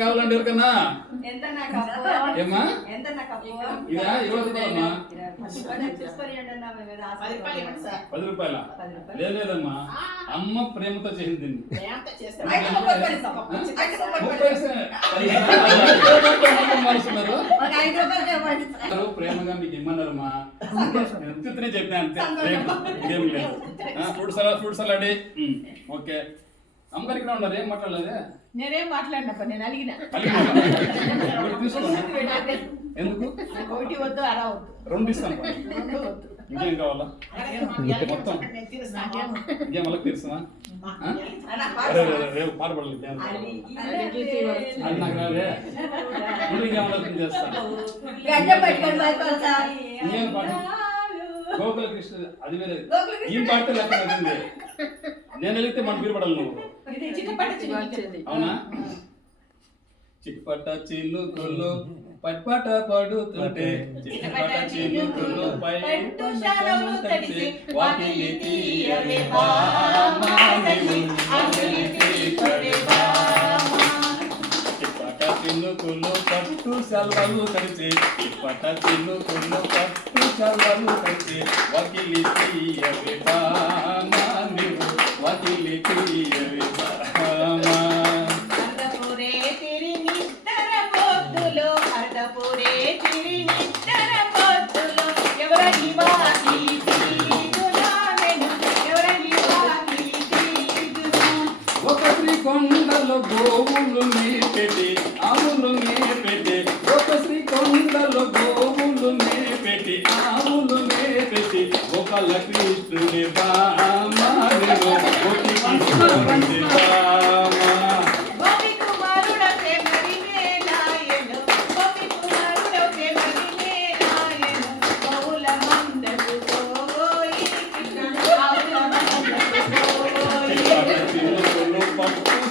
కావాలండి ఎవరికన్నా ఏమ్మా ఇదా 20 రూపాయలమ్మా 10 రూపాయల లేదమ్మా అమ్మ ప్రేమతో చేసింది ప్రేమగా మీకు ఇమ్మన్నారమ్మా చెప్తే చెప్పినా అంతే ఇంకేం లేదు ఫ్రూట్ సలాడ్ ఓకే అమ్మగారు ఇక్కడ ఉన్నారు ఏం మాట్లాడలేదే నేనేం మాట్లాడినప్ప నేను అడిగిన ఎందుకు ఒకటి వద్దు అలా వద్దు 2 ఇస్తాను ఇంకేం కావాలా మొత్తం ఇంకేం వాళ్ళకి తెలుసా రేపు పాటపడలేదు నాకు రాదే ఇంకేం ఆలోచన చేస్తాను ఇంకేం పాట గోకుల కృష్ణ అది వేరే ఈ పాడితే లెక్క నేను వెళితే మన పేరు పడాలి నువ్వు అవునా చిక్పట చిలుకులు పట్పట పడుతుంటే చిక్పట చిలుకులు పైట శాలలు తడిసి వాకిలి తీయవే బామా వాకిలి తీయవే బామా చిక్పట చిలుకులు పట్టు శాలలు తడిసి చిక్పట చిలుకులు పట్టు శాలలు తడిసి వాకిలి తీయవే బామా వాకిలి తీయవే బామా కొండలో గోవులు మేపెట్టి ఆవులు మేపెట్టి ఒక శ్రీకొండలో గోవులు మేపెట్టి ఆవులు మేపెట్టి ఒకళ్ళ కృష్ణుని బామా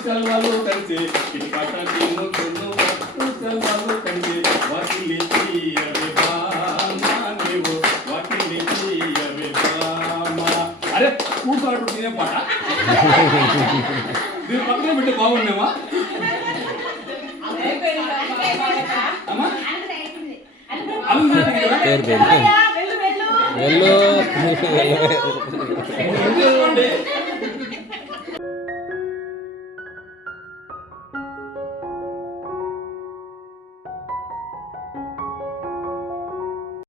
సెల్వాలు కలిసి చిక్పట చిలుకులు పట్టు సెల్వాలు కలిసి వాకిలి తీయవే బామా నీవు వాకిలి తీయవే బామా అరే కూర్చోడు నేనే పాట దీని పక్కన పెట్టి బాగున్నావా అమ్మా అల్లు